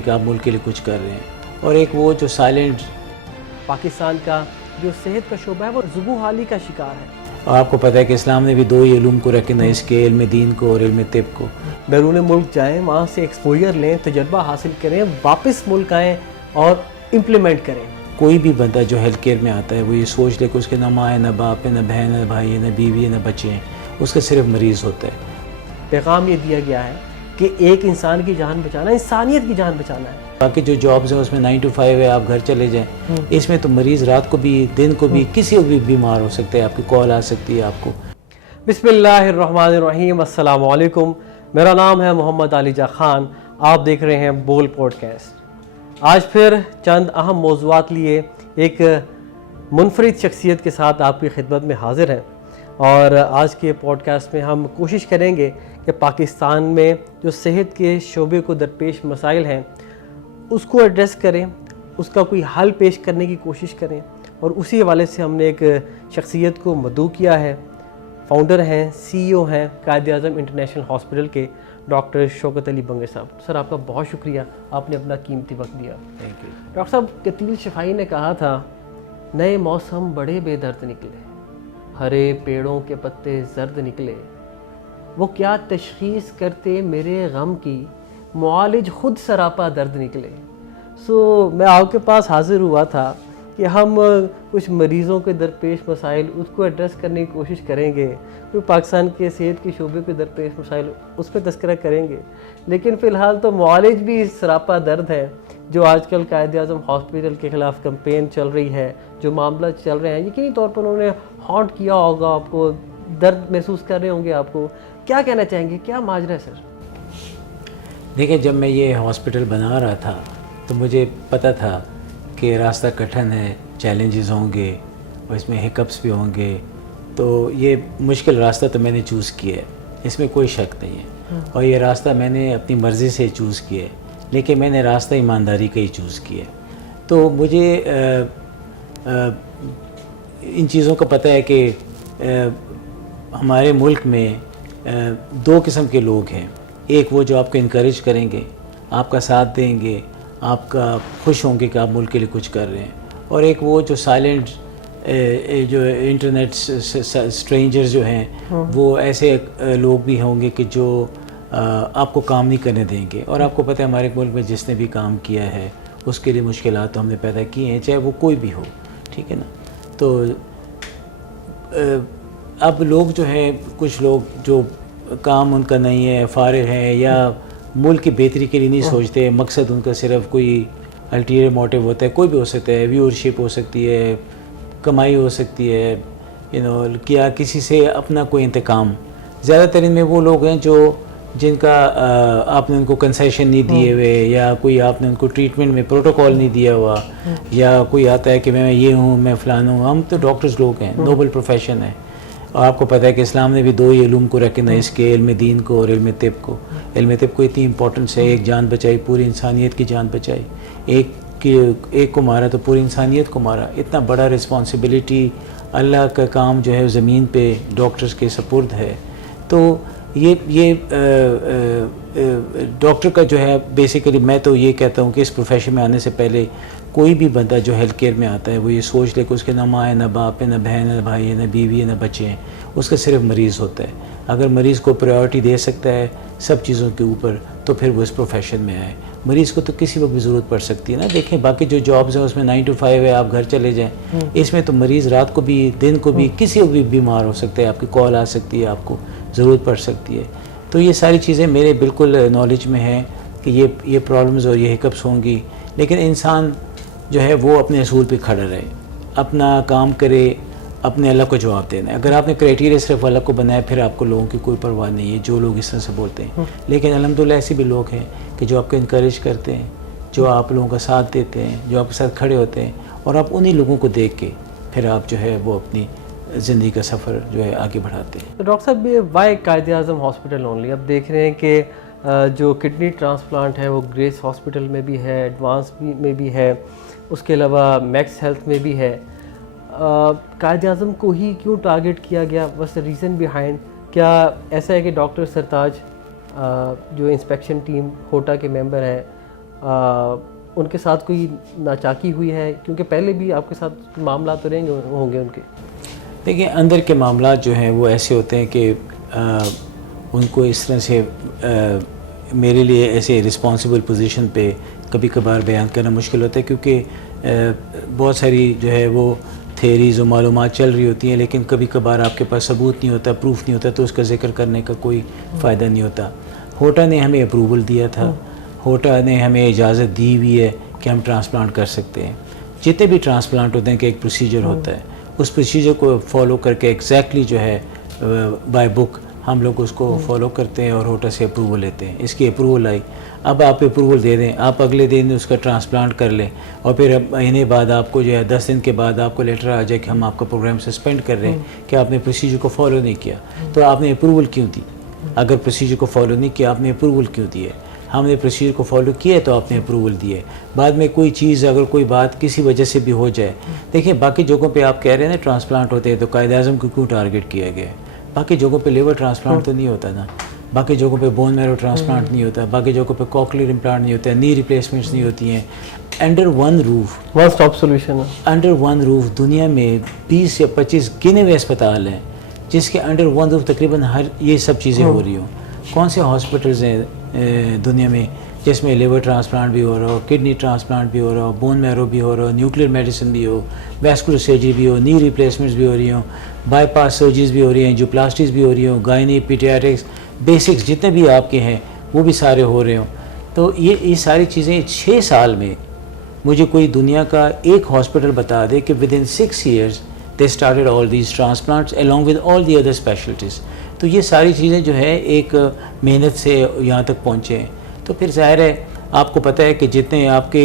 کہ آپ ملک کے لیے کچھ کر رہے ہیں، اور ایک وہ جو سائلنٹ پاکستان کا جو صحت کا شعبہ ہے وہ زبوں حالی کا شکار ہے۔ اور آپ کو پتہ ہے کہ اسلام نے بھی دو ہی علوم کو ریکگنائز کیا، علم دین کو اور علم طب کو۔ بیرون ملک جائیں، وہاں سے ایکسپوجر لیں، تجربہ حاصل کریں، واپس ملک آئیں اور امپلیمنٹ کریں۔ کوئی بھی بندہ جو ہیلتھ کیئر میں آتا ہے وہ یہ سوچ لے کہ اس کے نہ ماں ہے، نہ باپ ہے، نہ بہن ہے، نہ بھائی ہے، نہ بیوی ہے، نہ بچے ہیں، اس کا صرف مریض ہوتا ہے۔ پیغام یہ دیا گیا ہے کہ ایک انسان کی جان بچانا انسانیت کی جان بچانا ہے۔ باقی جو جابز ہیں اس میں 9 to 5 ہے، آپ گھر چلے جائیں، اس میں تو مریض رات کو بھی دن کو بھی کسی کو بھی بیمار ہو سکتا ہے، آپ کی کال آ سکتی ہے آپ کو۔ بسم اللہ الرحمن الرحیم، السلام علیکم، میرا نام ہے محمد علی جا خان، آپ دیکھ رہے ہیں بول پوڈ کاسٹ۔ آج پھر چند اہم موضوعات لیے ایک منفرد شخصیت کے ساتھ آپ کی خدمت میں حاضر ہیں، اور آج کے پوڈ کاسٹ میں ہم کوشش کریں گے کہ پاکستان میں جو صحت کے شعبے کو درپیش مسائل ہیں اس کو ایڈریس کریں، اس کا کوئی حل پیش کرنے کی کوشش کریں، اور اسی حوالے سے ہم نے ایک شخصیت کو مدعو کیا ہے۔ فاؤنڈر ہیں، سی ای او ہیں قائد اعظم انٹرنیشنل ہاسپٹل کے، ڈاکٹر شوکت علی بنگے صاحب۔ سر، آپ کا بہت شکریہ، آپ نے اپنا قیمتی وقت دیا۔ Thank you. ڈاکٹر صاحب، کتیل شفائی نے کہا تھا، نئے موسم بڑے بے درد نکلے، ہرے پیڑوں کے پتے زرد نکلے، وہ کیا تشخیص کرتے میرے غم کی، معالج خود سراپا درد نکلے۔ میں آپ کے پاس حاضر ہوا تھا کہ ہم کچھ مریضوں کے درپیش مسائل اس کو ایڈریس کرنے کی کوشش کریں گے، کوئی پاکستان کے صحت کے شعبے کے درپیش مسائل اس پہ تذکرہ کریں گے، لیکن فی الحال تو معالج بھی سراپا درد ہے۔ جو آج کل قائد اعظم ہاسپٹل کے خلاف کمپین چل رہی ہے، جو معاملہ چل رہے ہیں، یقینی طور پر انہوں نے ہانٹ کیا ہوگا، آپ کو درد محسوس کر رہے ہوں گے۔ آپ کو کیا کہنا چاہیں گے، کیا ماجرا ہے سر؟ دیکھیں، جب میں یہ ہاسپٹل بنا رہا تھا تو مجھے پتہ تھا کہ راستہ کٹھن ہے، چیلنجز ہوں گے اور اس میں ہکپس بھی ہوں گے، تو یہ مشکل راستہ تو میں نے چوز کیا ہے، اس میں کوئی شک نہیں ہے، اور یہ راستہ میں نے اپنی مرضی سے چوز کیا ہے، لیکن میں نے راستہ ایمانداری کا ہی چوز کیا ہے۔ تو مجھے ان چیزوں کا پتہ ہے کہ ہمارے ملک میں دو قسم کے لوگ ہیں، ایک وہ جو آپ کو انکریج کریں گے، آپ کا ساتھ دیں گے، آپ کا خوش ہوں گے کہ آپ ملک کے لیے کچھ کر رہے ہیں، اور ایک وہ جو سائلنٹ جو انٹرنیٹ اسٹرینجر جو ہیں، وہ ایسے لوگ بھی ہوں گے کہ جو آپ کو کام نہیں کرنے دیں گے۔ اور آپ کو پتہ ہے ہمارے ملک میں جس نے بھی کام کیا ہے اس کے لیے مشکلات تو ہم نے پیدا کی ہیں، چاہے وہ کوئی بھی ہو، ٹھیک ہے نا۔ تو اب لوگ جو ہیں، کچھ لوگ جو کام ان کا نہیں ہے، فارغ ہیں، یا ملک کی بہتری کے لیے نہیں سوچتے، مقصد ان کا صرف کوئی الٹیریئر موٹیو ہوتا ہے، کوئی بھی ہو سکتا ہے، ویورشپ ہو سکتی ہے، کمائی ہو سکتی ہے، کیا کسی سے اپنا کوئی انتقام۔ زیادہ تر ان میں وہ لوگ ہیں جو جن کا آپ نے ان کو کنسیشن نہیں دیے ہوئے، یا کوئی آپ نے ان کو ٹریٹمنٹ میں پروٹوکول نہیں دیا ہوا، یا کوئی آتا ہے کہ میں یہ ہوں، میں فلان ہوں۔ ہم تو ڈاکٹرز لوگ ہیں، نوبل پروفیشن ہے، اور آپ کو پتہ ہے کہ اسلام نے بھی دو ہی علوم کو ریکگنائز کیا، علم دین کو اور علم طب کو۔ علم طب کو اتنی امپورٹنس ہے، ایک جان بچائی، پوری انسانیت کی جان بچائی، ایک کو مارا تو پوری انسانیت کو مارا۔ اتنا بڑا رسپانسبلٹی، اللہ کا کام جو ہے زمین پہ ڈاکٹرز کے سپرد ہے۔ تو یہ ڈاکٹر کا جو ہے بیسیکلی، میں تو یہ کہتا ہوں کہ اس پروفیشن میں آنے سے پہلے کوئی بھی بندہ جو ہیلتھ کیئر میں آتا ہے وہ یہ سوچ لے کہ اس کے نہ ماں ہے، نہ باپ ہے، نہ بہن ہے، نہ بھائی ہے، نہ بیوی ہے، نہ بچے ہیں، اس کا صرف مریض ہوتا ہے۔ اگر مریض کو پرائیورٹی دے سکتا ہے سب چیزوں کے اوپر تو پھر وہ اس پروفیشن میں آئے۔ مریض کو تو کسی وقت بھی ضرورت پڑ سکتی ہے نا۔ دیکھیں، باقی جو جابز ہیں اس میں 9 to 5 ہے، آپ گھر چلے جائیں، اس میں تو مریض رات کو بھی دن کو بھی کسی کو بھی بیمار ہو سکتا ہے، آپ کی کال آ سکتی ہے، آپ کو ضرورت پڑ سکتی ہے۔ تو یہ ساری چیزیں میرے بالکل نالج میں ہیں کہ یہ پرابلمز اور یہ ہکپس ہوں گی، لیکن انسان جو ہے وہ اپنے اصول پہ کھڑا رہے، اپنا کام کرے، اپنے اللہ کو جواب دینا ہے۔ اگر آپ نے کرائٹیریا صرف اللہ کو بنایا، پھر آپ کو لوگوں کی کوئی پرواہ نہیں ہے، جو لوگ اس طرح سے بولتے ہیں۔ لیکن الحمدللہ ایسے بھی لوگ ہیں کہ جو آپ کو انکریج کرتے ہیں، جو آپ لوگوں کا ساتھ دیتے ہیں، جو آپ کے ساتھ کھڑے ہوتے ہیں، اور آپ انہی لوگوں کو دیکھ کے پھر آپ جو ہے وہ اپنی زندگی کا سفر جو ہے آگے بڑھاتے ہیں۔ تو ڈاکٹر صاحب، Y Quaid Azam hospital only? اب دیکھ رہے ہیں کہ جو کڈنی ٹرانسپلانٹ ہے وہ گریس ہاسپٹل میں بھی ہے، ایڈوانس میں بھی ہے، اس کے علاوہ میکس ہیلتھ میں بھی ہے۔ قائد اعظم کو ہی کیوں ٹارگٹ کیا گیا؟ بس ریزن بیہائنڈ کیا ایسا ہے کہ ڈاکٹر سرتاج جو انسپیکشن ٹیم کوٹا کے ممبر ہیں، ان کے ساتھ کوئی ناچاکی ہوئی ہے؟ کیونکہ پہلے بھی آپ کے ساتھ معاملات تو رہیں گے ہوں گے ان کے. دیکھیں اندر کے معاملات جو ہیں وہ ایسے ہوتے ہیں کہ ان کو اس طرح سے میرے لیے ایسے رسپانسبل پوزیشن پہ کبھی کبھار بیان کرنا مشکل ہوتا ہے، کیونکہ بہت ساری جو ہے وہ تھیریز و معلومات چل رہی ہوتی ہیں، لیکن کبھی کبھار آپ کے پاس ثبوت نہیں ہوتا، پروف نہیں ہوتا، تو اس کا ذکر کرنے کا کوئی فائدہ نہیں ہوتا. ہوٹا نے ہمیں اپروول دیا تھا، ہوٹا نے ہمیں اجازت دی ہوئی ہے کہ ہم ٹرانسپلانٹ کر سکتے ہیں. جتنے بھی ٹرانسپلانٹ ہوتے ہیں کہ ایک پروسیجر ہوتا ہے، اس پروسیجر کو فالو کر کے ایگزیکٹلی جو ہے بائی بک ہم لوگ اس کو فالو کرتے ہیں اور ہوٹا سے اپروول لیتے ہیں. اس کی اپروول آئی، اب آپ اپروول دے دیں، آپ اگلے دن اس کا ٹرانسپلانٹ کر لیں، اور پھر مہینے بعد آپ کو جو ہے 10 دن کے بعد آپ کو لیٹر آ جائے کہ ہم آپ کا پروگرام سسپینڈ کر رہے ہیں کہ آپ نے پروسیجر کو فالو نہیں کیا. تو آپ نے اپروول کیوں دی؟ اگر پروسیجر کو فالو نہیں کیا آپ نے اپروول کیوں دی ہے؟ ہم نے پروسیجر کو فالو کیا ہے تو آپ نے اپروول دی ہے. بعد میں کوئی چیز اگر کوئی بات کسی وجہ سے بھی ہو جائے، دیکھیں باقی جگہوں پہ آپ کہہ رہے ہیں نا ٹرانسپلانٹ ہوتے ہیں تو قائد اعظم کو کیوں ٹارگٹ کیا گیا ہے؟ باقی جگہوں پہ لیور ٹرانسپلانٹ تو نہیں ہوتا نا، باقی جگہوں پہ بون میرو ٹرانسپلانٹ نہیں ہوتا، باقی جگہوں پہ کوکلیئر امپلانٹ نہیں ہوتا، نی ریپلیسمنٹس نہیں ہوتی ہیں. Under one roof, one stop solution ہے. انڈر ون روف دنیا میں 20 یا 25 گنے ہوئے اسپتال ہیں جس کے انڈر ون روف تقریباً ہر یہ سب چیزیں ہو رہی ہوں. کون سے ہاسپٹلز ہیں دنیا میں جس میں لیور ٹرانسپلانٹ بھی ہو رہا ہو، کڈنی ٹرانسپلانٹ بھی ہو رہا ہو، بون میرو بھی ہو رہا ہو، نیوکلیئر میڈیسن بھی ہو، ویسکولر سرجری بھی ہو، نی ریپلیسمنٹس بھی ہو رہی ہوں، بائی پاس سرجریز بھی ہو رہی ہیں، جو پلاسٹکس بھی ہو رہی ہوں، گائنی پیڈیاٹرکس بیسکس جتنے بھی آپ کے ہیں وہ بھی سارے ہو رہے ہوں. تو یہ ساری چیزیں 6 سال میں مجھے کوئی دنیا کا ایک ہاسپٹل بتا دے کہ ودن 6 years they started all these transplants along with all the other specialties. تو یہ ساری چیزیں جو ہے ایک محنت سے یہاں تک پہنچے ہیں. تو پھر ظاہر ہے آپ کو پتہ ہے کہ جتنے آپ کے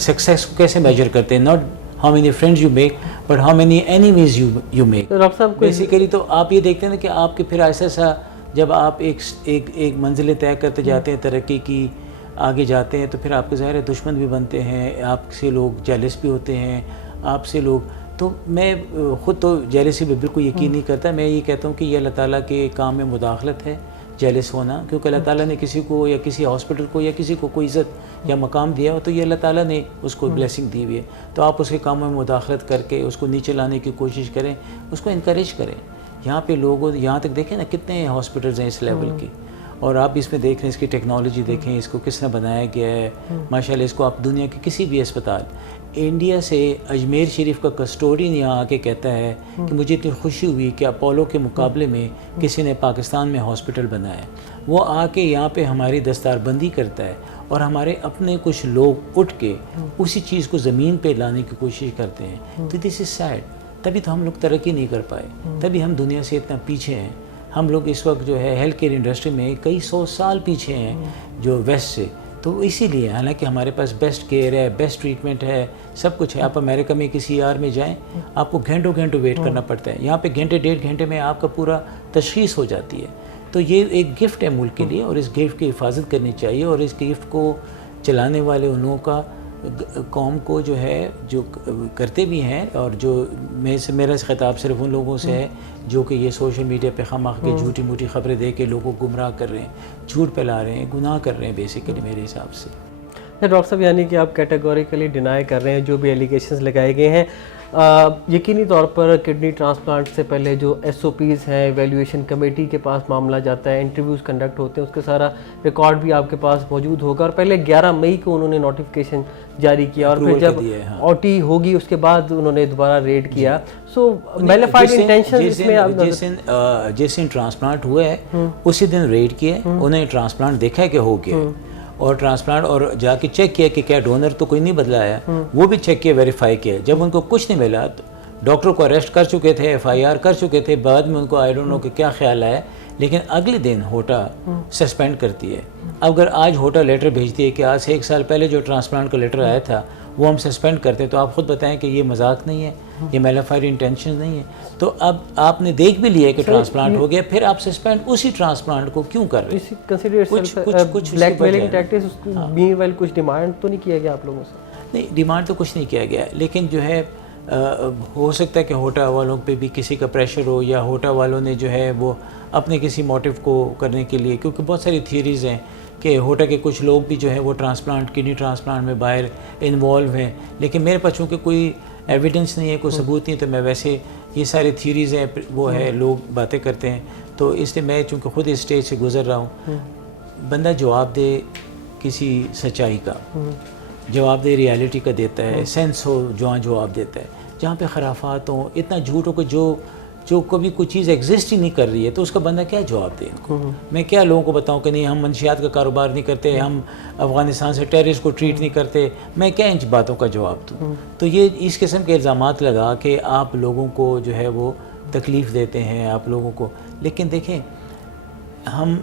سکسیس کو کیسے میجر کرتے ہیں، not how many friends you make but how many enemies you make. Doctor صاحب بیسیکلی تو آپ یہ دیکھتے ہیں نا کہ آپ کے پھر ایسا جب آپ ایک منزلیں طے کرتے جاتے ہیں ترقی کی، آگے جاتے ہیں، تو پھر آپ کے ظاہر دشمن بھی بنتے ہیں، آپ سے لوگ جیلس بھی ہوتے ہیں آپ سے لوگ. تو میں خود تو جیلسی پہ بالکل یقین نہیں کرتا. میں یہ کہتا ہوں کہ یہ اللہ تعالیٰ کے کام میں مداخلت ہے جیلس ہونا، کیونکہ اللہ تعالیٰ نے کسی کو یا کسی ہاسپٹل کو یا کسی کو کوئی عزت یا مقام دیا ہو تو یہ اللہ تعالیٰ نے اس کو بلیسنگ دی ہوئی ہے. تو آپ اس کے کاموں میں مداخلت کر کے اس کو نیچے لانے کی کوشش کریں، اس کو انکریج کریں. یہاں پہ لوگ یہاں تک دیکھیں نا کتنے ہاسپٹلز ہیں اس لیول کے، اور آپ اس میں دیکھ رہے ہیں اس کی ٹیکنالوجی دیکھیں، اس کو کس نے بنایا گیا ہے ماشاءاللہ. اس کو آپ دنیا کے کسی بھی اسپتال، انڈیا سے اجمیر شریف کا کسٹوڈین یہاں آ کے کہتا ہے کہ مجھے اتنی خوشی ہوئی کہ اپولو کے مقابلے میں کسی نے پاکستان میں ہاسپٹل بنایا. وہ آ کے یہاں پہ ہماری دستار بندی کرتا ہے اور ہمارے اپنے کچھ لوگ اٹھ کے اسی چیز کو زمین پہ لانے کی کوشش کرتے ہیں. تو دس از سیڈ. تبھی تو ہم لوگ ترقی نہیں کر پائے، تبھی ہم دنیا سے اتنا پیچھے ہیں. ہم لوگ اس وقت جو ہے ہیلتھ کیئر انڈسٹری میں کئی 100 سال پیچھے ہیں جو ویسٹ سے. تو اسی لیے حالانکہ ہمارے پاس بیسٹ کیئر ہے، بیسٹ ٹریٹمنٹ ہے، سب کچھ ہے. آپ امریکہ میں کسی ER میں جائیں آپ کو گھنٹوں ویٹ کرنا پڑتا ہے، یہاں پہ گھنٹے 1.5 گھنٹے میں آپ کا پورا تشخیص ہو جاتی ہے. تو یہ ایک گفٹ ہے ملک کے لیے اور اس گفٹ کی حفاظت کرنی چاہیے. اور اس گفٹ کو چلانے والے ان لوگوں کا قوم کو جو ہے جو کرتے بھی ہیں، اور جو میرا خطاب صرف ان لوگوں سے ہے جو کہ یہ سوشل میڈیا پہ خواہ کے جھوٹی موٹی خبریں دے کے لوگوں کو گمراہ کر رہے ہیں، جھوٹ پھیلا رہے ہیں، گناہ کر رہے ہیں بیسیکلی میرے حساب سے. ڈاکٹر صاحب یعنی کہ آپ کیٹیگوریکلی ڈینائی کر رہے ہیں جو بھی ایلیگیشنز لگائے گئے ہیں. یقینی طور پر کڈنی ٹرانسپلانٹ سے پہلے جو SOPs ہیں، ایویلیویشن کمیٹی کے پاس معاملہ جاتا ہے، انٹرویوز کنڈکٹ ہوتے ہیں، اس کا سارا ریکارڈ بھی آپ کے پاس موجود ہوگا. اور پہلے 11 مئی کو انہوں نے نوٹیفیکیشن جاری کیا اور پھر جب OT ہوگی اس کے بعد انہوں نے دوبارہ ریڈ کیا. سو میلیفائڈ انٹینشن اس میں جس دن ٹرانسپلانٹ ہوا ہے اسی دن ریڈ کیا، انہوں نے ٹرانسپلانٹ دیکھا ہے کہ ہو گیا اور ٹرانسپلانٹ اور جا کے چیک کیا کہ کیا ڈونر تو کوئی نہیں بدلا ہے، وہ بھی چیک کیا، ویریفائی کیا. جب ان کو کچھ نہیں ملا تو ڈاکٹر کو اریسٹ کر چکے تھے، FIR کر چکے تھے. بعد میں ان کو آئی ڈونٹ نو کہ کیا خیال آیا، لیکن اگلے دن ہوٹا سسپینڈ کرتی ہے. اگر آج ہوٹا لیٹر بھیجتی ہے کہ آج سے 1 سال پہلے جو ٹرانسپلانٹ کا لیٹر آیا تھا وہ ہم سسپینڈ کرتے ہیں، تو آپ خود بتائیں کہ یہ مذاق نہیں ہے، یہ میلیفائڈ انٹینشن نہیں ہے. تو اب آپ نے دیکھ بھی لیا کہ ٹرانسپلانٹ ہو گیا، پھر آپ سسپینڈ اسی ٹرانسپلانٹ کو کیوں کر رہے ہیں؟ بلیک میلنگ ٹیکٹکس مینوائل کچھ ڈیمانڈ تو نہیں کیا گیا آپ لوگوں سے؟ نہیں، ڈیمانڈ تو کچھ نہیں کیا گیا، لیکن جو ہے ہو سکتا ہے کہ ہوٹا والوں پہ بھی کسی کا پریشر ہو، یا ہوٹا والوں نے جو ہے وہ اپنے کسی موٹیو کو کرنے کے لیے، کیونکہ بہت ساری تھیوریز ہیں کہ ہوتا کہ کچھ لوگ بھی جو ہے وہ ٹرانسپلانٹ کڈنی ٹرانسپلانٹ میں باہر انوالو ہیں، لیکن میرے پاس چونکہ کوئی ایویڈنس نہیں ہے، کوئی ثبوت نہیں، تو میں ویسے یہ ساری تھیوریز ہیں وہ ہے لوگ باتیں کرتے ہیں، تو اس لیے میں چونکہ خود اس اسٹیج سے گزر رہا ہوں، بندہ جواب دے کسی سچائی کا، جواب دے ریالٹی کا دیتا ہے، سینس ہو جہاں جواب دیتا ہے، جہاں پہ خرافات ہوں، اتنا جھوٹ ہو کہ جو کبھی کوئی چیز ایگزسٹ ہی نہیں کر رہی ہے، تو اس کا بندہ کیا جواب دے ان کو؟ میں کیا لوگوں کو بتاؤں کہ نہیں ہم منشیات کا کاروبار نہیں کرتے، ہم افغانستان سے ٹیررسٹ کو ٹریٹ نہیں کرتے، میں کیا ان باتوں کا جواب دوں؟ تو یہ اس قسم کے الزامات لگا کہ آپ لوگوں کو جو ہے وہ تکلیف دیتے ہیں آپ لوگوں کو، لیکن دیکھیں ہم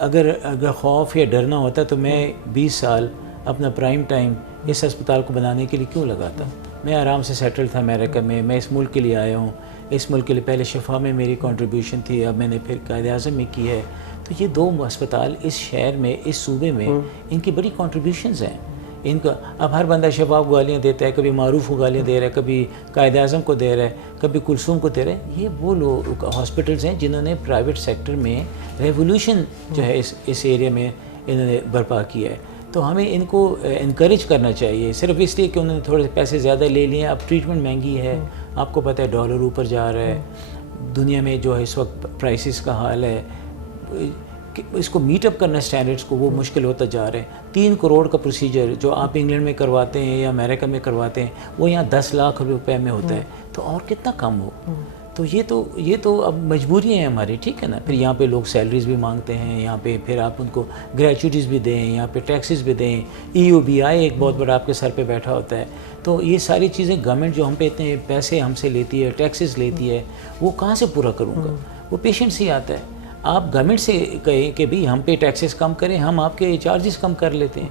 اگر خوف یا ڈرنا ہوتا تو میں 20 سال اپنا پرائم ٹائم اس ہسپتال کو بنانے کے لیے کیوں لگاتا؟ میں آرام سے سیٹل تھا امریکہ میں اس ملک کے لیے آیا ہوں، اس ملک کے لیے پہلے شفا میں میری کنٹریبیوشن تھی، اب میں نے پھر قائد اعظم میں کی ہے، تو یہ 2 ہسپتال اس شہر میں اس صوبے میں ان کی بڑی کنٹریبیوشنز ہیں ان کا۔ اب ہر بندہ شفا کو گالیاں دیتا ہے، کبھی معروف کو گالیاں دے رہا ہے، کبھی قائد اعظم کو دے رہا ہے، کبھی کلثوم کو دے رہا ہے، یہ وہ لوگ ہاسپٹلز ہیں جنہوں نے پرائیویٹ سیکٹر میں ریولیوشن جو ہے اس ایریا میں انہوں نے برپا کیا ہے، تو ہمیں ان کو انکریج کرنا چاہیے، صرف اس لیے کہ انہوں نے تھوڑے پیسے زیادہ لے لیے ہیں، اب ٹریٹمنٹ مہنگی ہے، آپ کو پتہ ہے ڈالر اوپر جا رہا ہے، دنیا میں جو ہے اس وقت پرائسز کا حال ہے، اس کو میٹ اپ کرنا اسٹینڈرڈس کو وہ مشکل ہوتا جا رہا ہے۔ 3 کروڑ کا پروسیجر جو آپ انگلینڈ میں کرواتے ہیں یا امریکہ میں کرواتے ہیں وہ یہاں 10 لاکھ روپے میں ہوتا ہے، تو اور کتنا کم ہو؟ تو یہ تو اب مجبوری ہیں ہماری، ٹھیک ہے نا۔ پھر یہاں پہ لوگ سیلریز بھی مانگتے ہیں، یہاں پہ پھر آپ ان کو گریچوٹیز بھی دیں، یہاں پہ ٹیکسز بھی دیں، EOBI ایک بہت بڑا آپ کے سر پہ بیٹھا ہوتا ہے، تو یہ ساری چیزیں گورنمنٹ جو ہم پہ اتنے پیسے ہم سے لیتی ہے، ٹیکسز لیتی ہے، وہ کہاں سے پورا کروں گا؟ وہ پیشنٹ سے آتا ہے۔ آپ گورنمنٹ سے کہیں کہ بھی ہم پہ ٹیکسز کم کریں، ہم آپ کے چارجز کم کر لیتے ہیں،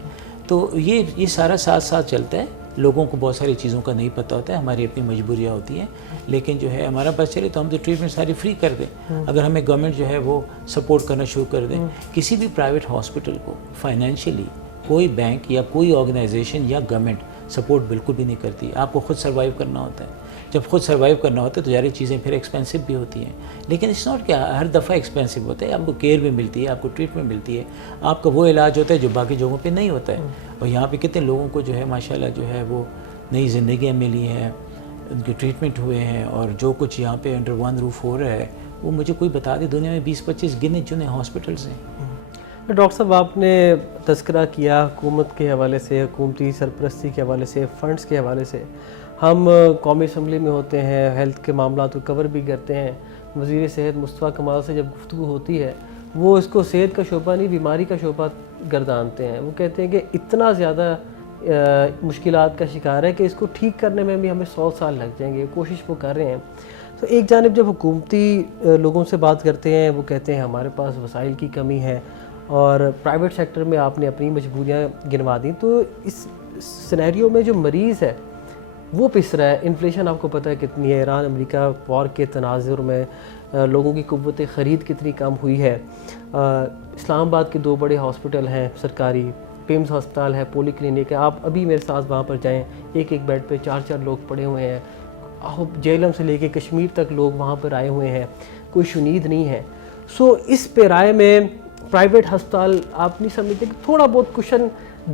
تو یہ سارا ساتھ چلتا ہے۔ لوگوں کو بہت ساری چیزوں کا نہیں پتہ ہوتا ہے، ہماری اپنی مجبوریاں ہوتی ہیں، لیکن جو ہے ہمارا پاس چلے تو ہم تو ٹریٹمنٹ ساری فری کر دیں، اگر ہمیں گورنمنٹ جو ہے وہ سپورٹ کرنا شروع کر دیں۔ کسی بھی پرائیویٹ ہاسپٹل کو فائنینشلی کوئی بینک یا کوئی آرگنائزیشن یا گورنمنٹ سپورٹ بالکل بھی نہیں کرتی، آپ کو خود سروائیو کرنا ہوتا ہے۔ جب خود سروائیو کرنا ہوتا ہے تو ظاہر چیزیں پھر ایکسپینسو بھی ہوتی ہیں، لیکن اس ناٹ کہ ہر دفعہ ایکسپینسو ہوتا ہے، آپ کو کیئر بھی ملتی ہے، آپ کو ٹریٹمنٹ ملتی ہے، آپ کا وہ علاج ہوتا ہے جو باقی جگہوں پہ نہیں ہوتا ہے۔ اور یہاں پہ کتنے لوگوں کو جو ہے ماشاءاللہ جو ہے وہ نئی زندگیاں ملی ہیں، ان کے ٹریٹمنٹ ہوئے ہیں، اور جو کچھ یہاں پہ انڈر ون روف ہو رہا ہے وہ مجھے کوئی بتا دے، دنیا میں 20-25 گنے چنے ہاسپٹلس ہیں۔ ڈاکٹر صاحب آپ نے تذکرہ کیا حکومت کے حوالے سے، حکومتی سرپرستی کے حوالے سے، فنڈز کے حوالے سے، ہم قومی اسمبلی میں ہوتے ہیں، ہیلتھ کے معاملات کو کور بھی کرتے ہیں، وزیر صحت مصطفیٰ کمال سے جب گفتگو ہوتی ہے وہ اس کو صحت کا شعبہ نہیں بیماری کا شعبہ گردانتے ہیں، وہ کہتے ہیں کہ اتنا زیادہ مشکلات کا شکار ہے کہ اس کو ٹھیک کرنے میں بھی ہمیں 100 سال لگ جائیں گے، کوشش وہ کر رہے ہیں۔ تو ایک جانب جب حکومتی لوگوں سے بات کرتے ہیں وہ کہتے ہیں ہمارے پاس وسائل کی کمی ہے، اور پرائیویٹ سیکٹر میں آپ نے اپنی مجبوریاں گنوا دیں، تو اس سینیریو میں جو مریض ہے وہ پس رہا ہے۔ انفلیشن آپ کو پتہ ہے کتنی ہے، ایران امریکہ وار کے تناظر میں لوگوں کی قوت خرید کتنی کم ہوئی ہے۔ اسلام آباد کے 2 بڑے ہاسپٹل ہیں سرکاری، پیمز ہسپتال ہے، پولی کلینک ہے، آپ ابھی میرے ساتھ وہاں پر جائیں، ایک بیڈ پہ 4 لوگ پڑے ہوئے ہیں، جہلم سے لے کے کشمیر تک لوگ وہاں پر آئے ہوئے ہیں، کوئی شنید نہیں ہے۔ سو اس پیرائے میں پرائیویٹ ہسپتال آپ نہیں سمجھتے کہ تھوڑا بہت کشن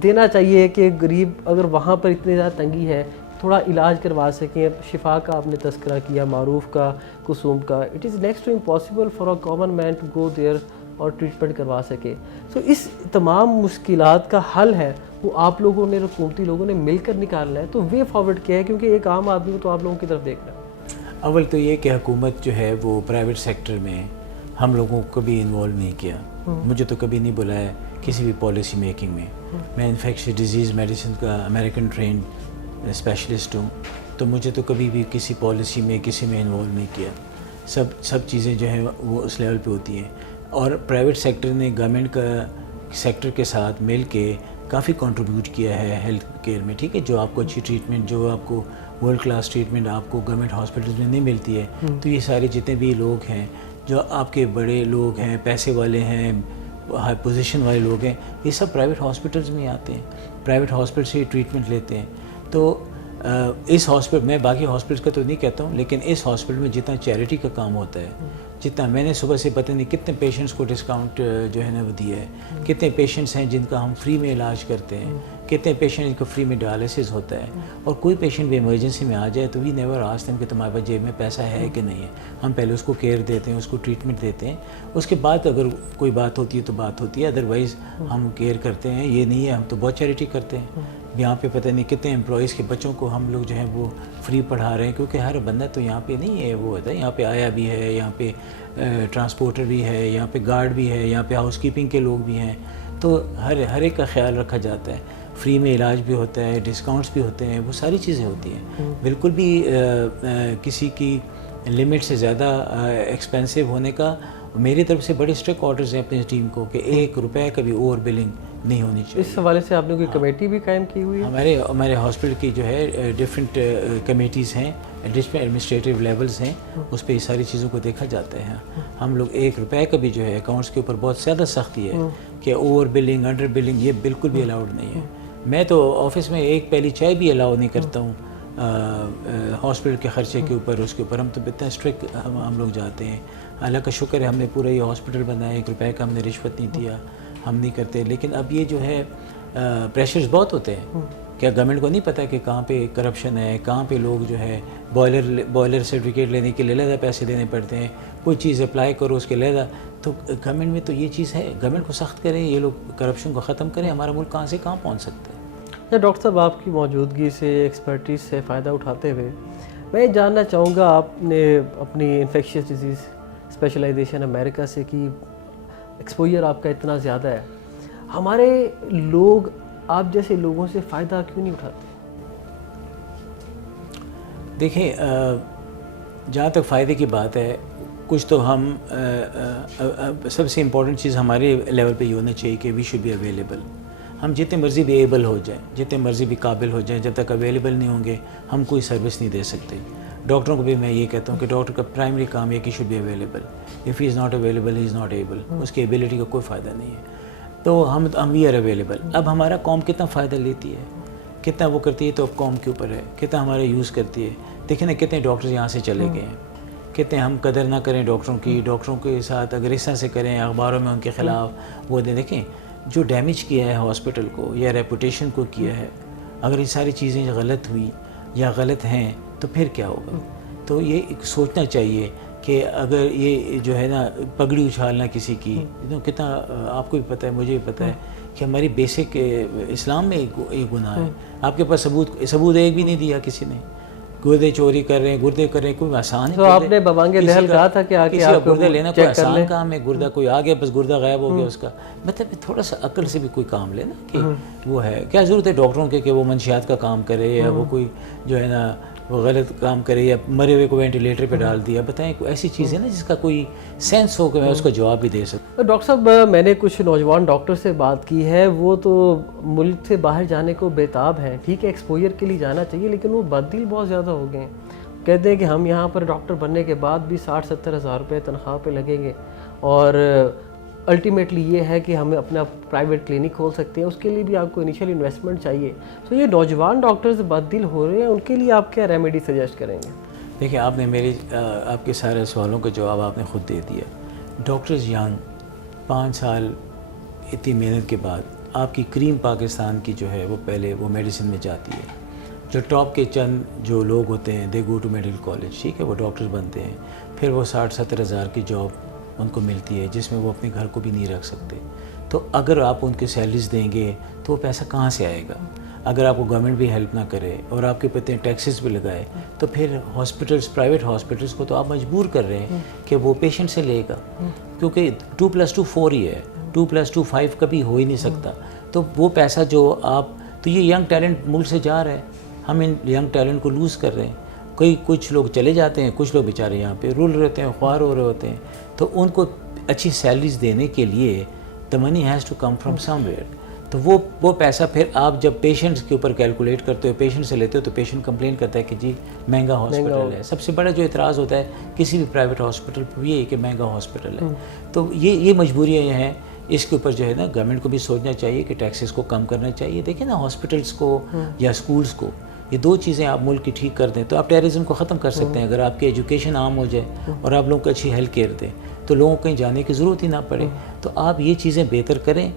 دینا چاہیے کہ غریب اگر وہاں پر اتنی زیادہ تنگی ہے تھوڑا علاج کروا سکیں؟ شفا کا آپ نے تذکرہ کیا، معروف کا، کلثوم کا، it is next to impossible for a common man to go there اور ٹریٹمنٹ کروا سکے۔ سو اس تمام مشکلات کا حل ہے وہ آپ لوگوں نے، حکومتی لوگوں نے مل کر نکالنا ہے، تو وے فارورڈ کیا ہے؟ کیونکہ ایک عام آدمی کو تو آپ لوگوں کی طرف دیکھنا ہے۔ اول تو یہ کہ حکومت جو ہے وہ پرائیویٹ سیکٹر میں ہم لوگوں کو کبھی انوالو نہیں کیا، مجھے تو کبھی نہیں بلایا کسی بھی پالیسی میکنگ میں۔ میں انفیکشس ڈیزیز میڈیسن کا امریکن ٹرینڈ اسپیشلسٹ ہوں، تو مجھے تو کبھی بھی کسی پالیسی میں کسی میں انوالو نہیں کیا۔ سب چیزیں جو ہیں وہ اس لیول پہ ہوتی ہیں، اور پرائیویٹ سیکٹر نے گورنمنٹ کا سیکٹر کے ساتھ مل کے کافی کنٹریبیوٹ کیا ہے ہیلتھ کیئر میں، ٹھیک ہے، جو آپ کو اچھی ٹریٹمنٹ، جو آپ کو ورلڈ کلاس ٹریٹمنٹ آپ کو گورنمنٹ ہاسپٹلز میں نہیں ملتی ہے، تو یہ سارے جتنے بھی لوگ ہیں جو آپ کے بڑے لوگ ہیں، پیسے والے ہیں، ہائی پوزیشن والے لوگ ہیں، یہ سب پرائیویٹ ہاسپٹلز میں آتے ہیں، پرائیویٹ ہاسپٹل سے ٹریٹمنٹ لیتے ہیں۔ تو اس ہاسپٹل میں باقی ہاسپٹل کا تو نہیں کہتا ہوں، لیکن اس ہاسپٹل میں جتنا چیریٹی کا کام ہوتا ہے، جتنا میں نے صبح سے پتہ نہیں کتنے پیشنٹس کو ڈسکاؤنٹ جو ہے نا وہ دیا ہے، کتنے پیشنٹس ہیں جن کا ہم فری میں علاج کرتے ہیں، کتنے پیشنٹ جن کا فری میں ڈائلسس ہوتا ہے، اور کوئی پیشنٹ بھی ایمرجنسی میں آ جائے تو وی نیور آسک دیم کہ تمہارے پاس جیب میں پیسہ ہے کہ نہیں ہے. ہم پہلے اس کو کیئر دیتے ہیں، اس کو ٹریٹمنٹ دیتے ہیں، اس کے بعد اگر کوئی بات ہوتی ہے تو بات ہوتی ہے، ادروائز ہم کیئر کرتے ہیں. یہ نہیں ہے، ہم تو بہت چیریٹی کرتے ہیں. یہاں پہ پتہ نہیں کتنے امپلائیز کے بچوں کو ہم لوگ جو ہیں وہ فری پڑھا رہے ہیں، کیونکہ ہر بندہ تو یہاں پہ نہیں ہے وہ ہوتا ہے، یہاں پہ آیا بھی ہے، یہاں پہ ٹرانسپورٹر بھی ہے، یہاں پہ گارڈ بھی ہے، یہاں پہ ہاؤس کیپنگ کے لوگ بھی ہیں، تو ہر ایک کا خیال رکھا جاتا ہے. فری میں علاج بھی ہوتا ہے، ڈسکاؤنٹس بھی ہوتے ہیں، وہ ساری چیزیں ہوتی ہیں. بالکل بھی کسی کی لمٹ سے زیادہ ایکسپینسو ہونے کا میری طرف سے بڑے اسٹرکٹ آرڈرز ہیں اپنی ٹیم کو کہ 1 روپے کا بھی اوور بلنگ نہیں ہونی چاہیے. اس حوالے سے آپ نے کوئی کمیٹی بھی قائم کی ہوئی ہے؟ ہمارے ہاسپٹل کی جو ہے ڈفرینٹ کمیٹیز ہیں، ڈفرینٹ ایڈمنسٹریٹو لیولز ہیں، اس پہ یہ ساری چیزوں کو دیکھا جاتا ہے. ہم لوگ 1 روپے کا بھی جو ہے اکاؤنٹس کے اوپر بہت زیادہ سختی ہے کہ اوور بلنگ، انڈر بلنگ یہ بالکل بھی الاؤڈ نہیں ہے. میں تو آفس میں 1 پیلی چائے بھی الاؤ نہیں کرتا ہوں ہاسپٹل کے خرچے کے اوپر. اس کے اوپر ہم تو اتنا اسٹرکٹ ہم لوگ جاتے ہیں. اللہ کا شکر ہے ہم نے پورا یہ ہاسپٹل بنایا، 1 روپے کا ہم نے رشوت نہیں دیا، ہم نہیں کرتے. لیکن اب یہ جو ہے پریشرز بہت ہوتے ہیں. کیا گورنمنٹ کو نہیں پتہ کہ کہاں پہ کرپشن ہے، کہاں پہ لوگ جو ہے بوائلر سرٹیفکیٹ لینے کے لیے علیحدہ پیسے دینے پڑتے ہیں، کوئی چیز اپلائی کرو اس کے علیحدہ. تو گورنمنٹ میں تو یہ چیز ہے، گورنمنٹ کو سخت کریں، یہ لوگ کرپشن کو ختم کریں. ہمارا ملک کہاں سے کہاں پہنچ سکتا ہے. ڈاکٹر صاحب، آپ کی موجودگی سے، ایکسپرٹیز سے فائدہ اٹھاتے ہوئے میں جاننا چاہوں گا، آپ نے اپنی انفیکشیس ڈیزیز اسپیشلائزیشن امریکہ سے کی، ایکسپوجر آپ کا اتنا زیادہ ہے، ہمارے لوگ آپ جیسے لوگوں سے فائدہ کیوں نہیں اٹھاتے؟ دیکھیں، جہاں تک فائدے کی بات ہے، کچھ تو ہم سب سے امپورٹنٹ چیز ہمارے لیول پہ یہ ہونا چاہیے کہ وی شوڈ بی اویلیبل. ہم جتنے مرضی بھی ایبل ہو جائیں، جتنے مرضی بھی قابل ہو جائیں، جب تک اویلیبل نہیں ہوں گے ہم کوئی سروس نہیں دے سکتے. ڈاکٹروں کو بھی میں یہ کہتا ہوں کہ ڈاکٹر کا پرائمری کام یہ کہ should be available. If he is not available, he is not able. اس کی ایبلٹی کا کوئی فائدہ نہیں ہے. تو ہم وی آر اویلیبل. اب ہمارا قوم کتنا فائدہ لیتی ہے، کتنا وہ کرتی ہے، تو اب قوم کے اوپر ہے کتنا ہمارا یوز کرتی ہے. دیکھیں نا کتنے ڈاکٹر یہاں سے چلے گئے ہیں، کتنے ہم قدر نہ کریں ڈاکٹروں کی، ڈاکٹروں کے ساتھ اگر اس طرح سے کریں، اخباروں میں ان کے خلاف وہ دیکھیں جو ڈیمیج کیا ہے ہاسپٹل کو یا ریپوٹیشن کو کیا ہے. اگر یہ ساری چیزیں غلط ہوئی یا غلط ہیں تو پھر کیا ہوگا. تو یہ سوچنا چاہیے کہ اگر یہ جو ہے نا پگڑی اچھالنا کسی کی، کتنا آپ کو بھی پتہ ہے، مجھے بھی پتہ ہے کہ ہماری بیسک اسلام میں ایک گناہ ہے. آپ کے پاس ثبوت ایک بھی نہیں دیا کسی نے. گردے چوری کر رہے ہیں، گردے کر رہے ہیں، کوئی آسان ہے. تو آپ نے ببانگ دہل کہا تھا کہ کسی کا گردہ لینا کوئی آسان کام ہے. گردہ کوئی آ گیا بس گردہ غائب ہو گیا اس کا. مطلب تھوڑا سا عقل سے بھی کوئی کام لینا کہ وہ ہے. کیا ضرورت ہے ڈاکٹروں کے کہ وہ منشیات کا کام کرے یا وہ کوئی جو ہے نا وہ غلط کام کرے یا مرے ہوئے کو وینٹیلیٹر پہ ڈال دیا. بتائیں کوئی ایسی چیز ہے نا جس کا کوئی سینس ہو کہ میں اس کا جواب بھی دے سکوں. ڈاکٹر صاحب، میں نے کچھ نوجوان ڈاکٹر سے بات کی ہے، وہ تو ملک سے باہر جانے کو بےتاب ہیں. ٹھیک ہے ایکسپوجر کے لیے جانا چاہیے، لیکن وہ بددل بہت زیادہ ہو گئے ہیں. کہتے ہیں کہ ہم یہاں پر ڈاکٹر بننے کے بعد بھی 60-70 ہزار روپے تنخواہ پہ لگیں گے، اور الٹیمیٹلی یہ ہے کہ ہم اپنا پرائیویٹ کلینک کھول سکتے ہیں، اس کے لیے بھی آپ کو انیشیل انویسٹمنٹ چاہیے. تو یہ نوجوان ڈاکٹرز بددل ہو رہے ہیں، ان کے لیے آپ کیا ریمیڈی سجیسٹ کریں گے؟ دیکھیں، آپ نے آپ کے سارے سوالوں کا جواب آپ نے خود دے دیا. ڈاکٹرز ینگ 5 سال اتنی محنت کے بعد آپ کی کریم پاکستان کی جو ہے وہ پہلے وہ میڈیسن میں جاتی ہے. جو ٹاپ کے چند جو لوگ ہوتے ہیں دے گو ٹو میڈیکل کالج، ٹھیک ہے، وہ ڈاکٹر بنتے ہیں. پھر وہ 60-70 ہزار کی جاب ان کو ملتی ہے جس میں وہ اپنے گھر کو بھی نہیں رکھ سکتے. تو اگر آپ ان کی سیلریز دیں گے تو وہ پیسہ کہاں سے آئے گا؟ اگر آپ کو گورنمنٹ بھی ہیلپ نہ کرے اور آپ کے پتہ ٹیکسز بھی لگائے تو پھر ہاسپٹلس، پرائیویٹ ہاسپٹلس کو تو آپ مجبور کر رہے ہیں کہ وہ پیشنٹ سے لے گا، کیونکہ 2+2 4 ہی ہے، 2+2 5 کبھی ہو ہی نہیں سکتا. تو وہ پیسہ جو تو یہ ینگ ٹیلنٹ ملک سے جا رہا ہے. ہم ان ینگ ٹیلنٹ کو لوز کر رہے ہیں. کچھ لوگ چلے جاتے ہیں، کچھ لوگ بیچارے یہاں پہ رول رہتے ہیں، خوار ہو رہے ہوتے ہیں. تو ان کو اچھی سیلریز دینے کے لیے the money has to come from somewhere. تو وہ پیسہ پھر آپ جب پیشنٹس کے اوپر کیلکولیٹ کرتے ہو، پیشنٹ سے لیتے ہو، تو پیشنٹ کمپلین کرتا ہے کہ جی مہنگا ہاسپٹل ہے. سب سے بڑا جو اعتراض ہوتا ہے کسی بھی پرائیویٹ ہاسپٹل پہ یہ ہے کہ مہنگا ہاسپٹل ہے. تو یہ مجبوریاں یہ ہیں. اس کے اوپر جو ہے نا گورنمنٹ کو بھی سوچنا چاہیے کہ ٹیکسز کو کم کرنا چاہیے. دیکھیں نا ہاسپٹلس کو یا اسکولس کو یہ 2 چیزیں آپ ملک کی ٹھیک کر دیں تو آپ ٹیررزم کو ختم کر سکتے ہیں. اگر آپ کی ایجوکیشن عام ہو جائے اور آپ لوگوں کو اچھی ہیلتھ کیئر دیں تو لوگوں کو کہیں جانے کی ضرورت ہی نہ پڑے. تو آپ یہ چیزیں بہتر کریں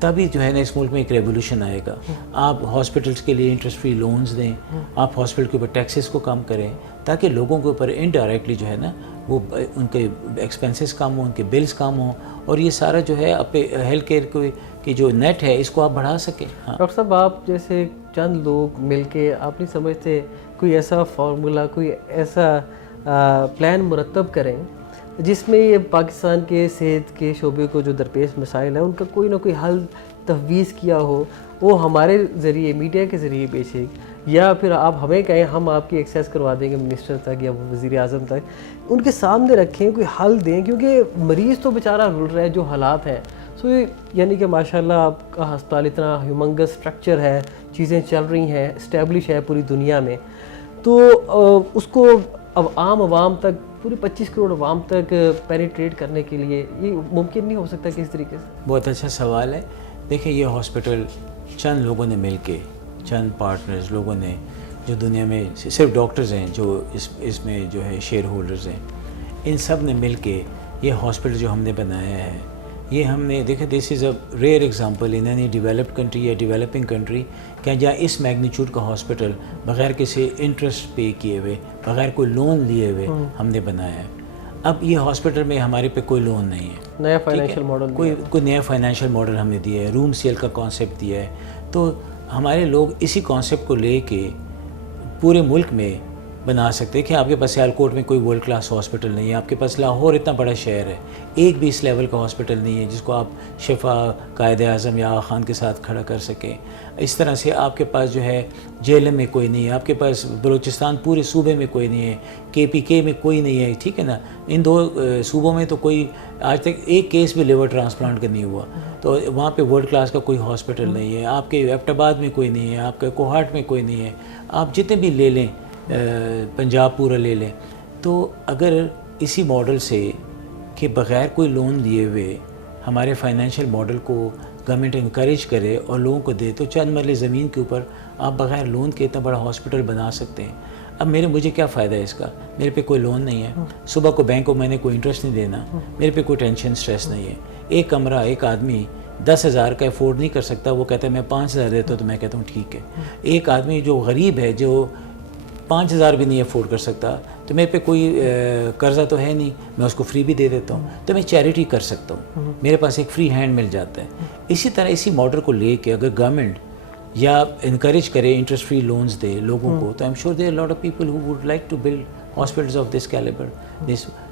تبھی جو ہے نا اس ملک میں ایک ریولوشن آئے گا. آپ ہاسپٹلس کے لیے انٹرسٹ فری لونز دیں, آپ ہاسپٹل کے اوپر ٹیکسز کو کم کریں تاکہ لوگوں کے اوپر انڈائریکٹلی جو ہے نا وہ ان کے ایکسپینسز کم ہوں, ان کے بلز کم ہوں, اور یہ سارا جو ہے اپنے ہیلتھ کیئر کی جو نیٹ ہے اس کو آپ بڑھا سکیں. ڈاکٹر صاحب آپ جیسے چند لوگ مل کے آپ نہیں سمجھتے کوئی ایسا فارمولا, کوئی ایسا پلان مرتب کریں جس میں یہ پاکستان کے صحت کے شعبے کو جو درپیش مسائل ہیں ان کا کوئی نہ کوئی حل تفویض کیا ہو, وہ ہمارے ذریعے میڈیا کے ذریعے پیشے, یا پھر آپ ہمیں کہیں ہم آپ کی ایکسیس کروا دیں گے منسٹر تک یا وزیر اعظم تک, ان کے سامنے رکھیں, کوئی حل دیں, کیونکہ مریض تو بیچارہ رل رہا ہے جو حالات ہیں. یعنی کہ ماشاءاللہ آپ کا ہسپتال اتنا ہیومنگس اسٹرکچر ہے, چیزیں چل رہی ہیں, اسٹیبلش ہے پوری دنیا میں, تو اس کو اب عام عوام تک, پوری 25 کروڑ عوام تک پینیٹریٹ کرنے کے لیے یہ ممکن نہیں ہو سکتا کس طریقے سے؟ بہت اچھا سوال ہے. دیکھیں یہ ہاسپٹل چند لوگوں نے مل کے, چند پارٹنرز لوگوں نے جو دنیا میں صرف ڈاکٹرز ہیں جو اس میں جو ہے شیئر ہولڈرز ہیں, ان سب نے مل کے یہ ہاسپٹل جو ہم نے بنایا ہے, یہ ہم نے دیکھا this is a rare example in any developed country یا ڈیولپنگ کنٹری کہ جہاں اس میگنیچیوڈ کا ہاسپٹل بغیر کسی انٹرسٹ پے کیے ہوئے, بغیر کوئی لون لیے ہوئے ہم نے بنایا ہے. اب یہ ہاسپٹل میں ہمارے پہ کوئی لون نہیں ہے, نیا فائنینشیل ماڈل, کوئی نیا فائنینشیل ماڈل ہم نے دیا ہے, روم سیل کا کانسیپٹ دیا ہے. تو ہمارے لوگ اسی کانسیپٹ کو لے کے پورے ملک میں بنا سکتے ہیں کہ آپ کے پاس سیالکوٹ میں کوئی ورلڈ کلاس ہاسپٹل نہیں ہے, آپ کے پاس لاہور اتنا بڑا شہر ہے, ایک بھی اس لیول کا ہاسپٹل نہیں ہے جس کو آپ شفا قائد اعظم یا آغا خان کے ساتھ کھڑا کر سکیں. اس طرح سے آپ کے پاس جو ہے جیلم میں کوئی نہیں ہے, آپ کے پاس بلوچستان پورے صوبے میں کوئی نہیں ہے, KPK میں کوئی نہیں ہے, ٹھیک ہے نا, ان 2 صوبوں میں تو کوئی آج تک ایک کیس بھی لیور ٹرانسپلانٹ کا نہیں ہوا. تو وہاں پہ ورلڈ کلاس کا کوئی ہاسپٹل نہیں ہے. آپ کے ایبٹ آباد میں کوئی نہیں ہے, آپ کے کوہاٹ میں کوئی نہیں ہے, آپ جتنے بھی لے لیں, پنجاب پورا لے لیں. تو اگر اسی ماڈل سے کہ بغیر کوئی لون لیے ہوئے ہمارے فائنینشیل ماڈل کو گورنمنٹ انکریج کرے اور لوگوں کو دے, تو چند مرلے زمین کے اوپر آپ بغیر لون کے اتنا بڑا ہاسپٹل بنا سکتے ہیں. اب مجھے کیا فائدہ ہے اس کا, میرے پہ کوئی لون نہیں ہے, صبح کو بینک کو میں نے کوئی انٹرسٹ نہیں دینا, میرے پہ کوئی ٹینشن سٹریس نہیں ہے. ایک کمرہ ایک آدمی 10,000 کا افورڈ نہیں کر سکتا, وہ کہتا ہے میں 5,000 دیتا ہوں, تو میں کہتا ہوں ٹھیک ہے. ایک آدمی جو غریب ہے, جو 5,000 بھی نہیں افورڈ کر سکتا, تو میرے پہ کوئی قرضہ تو ہے نہیں, میں اس کو فری بھی دے دیتا ہوں, تو میں چیریٹی کر سکتا ہوں, میرے پاس ایک فری ہینڈ مل جاتا ہے. اسی طرح اسی ماڈل کو لے کے اگر گورنمنٹ یا انکریج کرے, انٹرسٹ فری لونز دے لوگوں کو, تو I am sure there lot of people who would like to build hospitals of this calibre.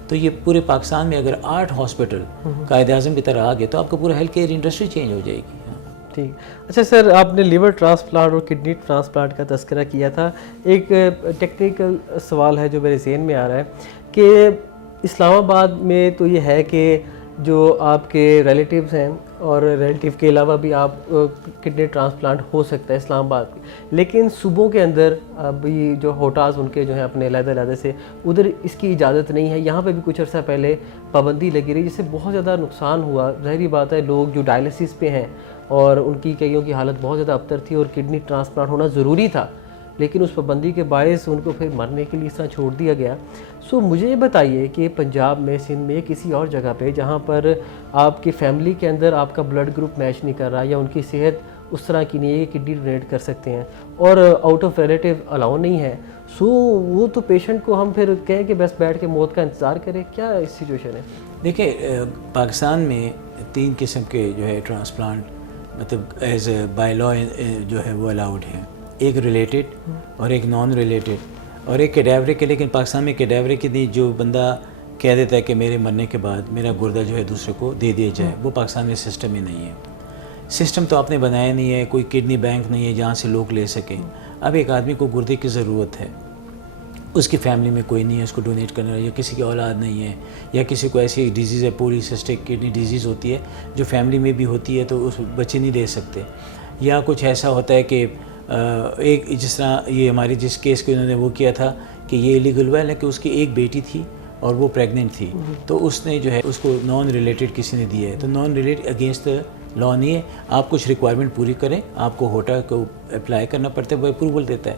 تو یہ پورے پاکستان میں اگر 8 ہاسپٹل قائد اعظم کی طرح آ گئے تو آپ کا پورا ہیلتھ کیئر انڈسٹری چینج ہو جائے گی. ٹھیک. اچھا سر, آپ نے لیور ٹرانسپلانٹ اور کڈنی ٹرانسپلانٹ کا تذکرہ کیا تھا. ایک ٹیکنیکل سوال ہے جو میرے ذہن میں آ رہا ہے کہ اسلام آباد میں تو یہ ہے کہ جو آپ کے ریلیٹیوز ہیں اور ریلیٹیو کے علاوہ بھی آپ کڈنی ٹرانسپلانٹ ہو سکتا ہے اسلام آباد میں, لیکن صوبوں کے اندر ابھی جو ہوٹاز ان کے جو ہیں اپنے علیحدہ سے, ادھر اس کی اجازت نہیں ہے. یہاں پہ بھی کچھ عرصہ پہلے پابندی لگی رہی جس سے بہت زیادہ نقصان ہوا. ظاہری بات ہے لوگ جو ڈائلسس پہ ہیں اور ان کی کئیوں کی حالت بہت زیادہ ابتر تھی اور کڈنی ٹرانسپلانٹ ہونا ضروری تھا, لیکن اس پابندی کے باعث ان کو پھر مرنے کے لیے اس طرح چھوڑ دیا گیا. مجھے یہ بتائیے کہ پنجاب میں, سندھ میں, کسی اور جگہ پہ جہاں پر آپ کی فیملی کے اندر آپ کا بلڈ گروپ میچ نہیں کر رہا یا ان کی صحت اس طرح کی نہیں ہے کہ کڈنی ڈونیٹ کر سکتے ہیں اور آؤٹ آف ریلیٹیو الاؤ نہیں ہے, وہ تو پیشنٹ کو ہم پھر کہیں کہ بس بیٹھ کے موت کا انتظار کریں, کیا اس سچویشن ہے؟ دیکھیں پاکستان میں 3 قسم کے جو ہے ٹرانسپلانٹ مطلب ایز اے بائی لا جو ہے وہ الاؤڈ ہے. ایک ریلیٹڈ اور ایک نان ریلیٹڈ اور ایک کیڈیورک ہے. لیکن پاکستان میں کیڈیورک کی نہیں, جو بندہ کہہ دیتا ہے کہ میرے مرنے کے بعد میرا گردہ جو ہے دوسرے کو دے دیا جائے, وہ پاکستان میں سسٹم ہی نہیں ہے. سسٹم تو آپ نے بنایا نہیں ہے, کوئی کڈنی بینک نہیں ہے جہاں سے لوگ لے سکیں. اب ایک آدمی کو گردے کی ضرورت ہے, اس کی فیملی میں کوئی نہیں ہے اس کو ڈونیٹ کرنے, یا کسی کی اولاد نہیں ہے, یا کسی کو ایسی ڈیزیز ہے پولی سسٹک کڈنی ڈیزیز ہوتی ہے جو فیملی میں بھی ہوتی ہے تو اس بچے نہیں دے سکتے. یا کچھ ایسا ہوتا ہے کہ ایک جس طرح یہ ہماری جس کیس کو انہوں نے وہ کیا تھا کہ یہ ایلیگل ہوا ہے کہ اس کی ایک بیٹی تھی اور وہ پریگننٹ تھی, تو اس نے جو ہے اس کو نان ریلیٹڈ کسی نے دیا ہے. تو نان ریلیٹڈ اگینسٹ لا نہیں ہے, آپ کچھ ریکوائرمنٹ پوری کریں, آپ کو ہوٹا کو اپلائی کرنا پڑتا ہے, وہ اپروول دیتا ہے.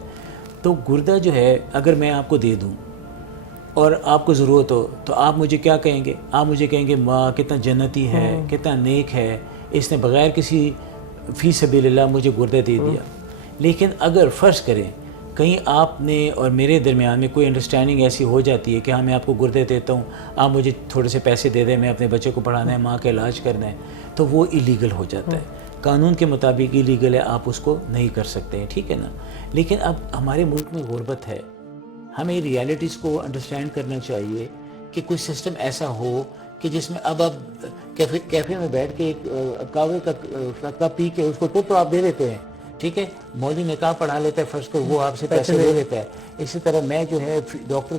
تو گردہ جو ہے اگر میں آپ کو دے دوں اور آپ کو ضرورت ہو تو آپ مجھے کیا کہیں گے؟ آپ مجھے کہیں گے ماں کتنا جنتی ہے، کتنا نیک ہے، اس نے بغیر کسی فی سبیل اللہ مجھے گردہ دے دیا. لیکن اگر فرض کریں کہیں آپ نے اور میرے درمیان میں کوئی انڈرسٹینڈنگ ایسی ہو جاتی ہے کہ ہاں میں آپ کو گردے دیتا ہوں، آپ مجھے تھوڑے سے پیسے دے دیں، میں اپنے بچے کو پڑھانا ہے، ماں کا علاج کرنا ہے، تو وہ ایلیگل ہو جاتا ہے. قانون کے مطابق ایلیگل ہے، آپ اس کو نہیں کر سکتے ہیں، ٹھیک ہے نا. لیکن اب ہمارے ملک میں غربت ہے، ہمیں ریالٹیز کو انڈرسٹینڈ کرنا چاہیے کہ کوئی سسٹم ایسا ہو کہ جس میں اب کیفے میں بیٹھ کے ایک کاوے کا کپ پی کے اس کو تو آپ دے دیتے ہیں، ٹھیک ہے. مولوی نکاح پڑھا لیتا ہے فرض کو، وہ آپ سے پیسے لے لیتا ہے. اسی طرح میں جو ہے ڈاکٹر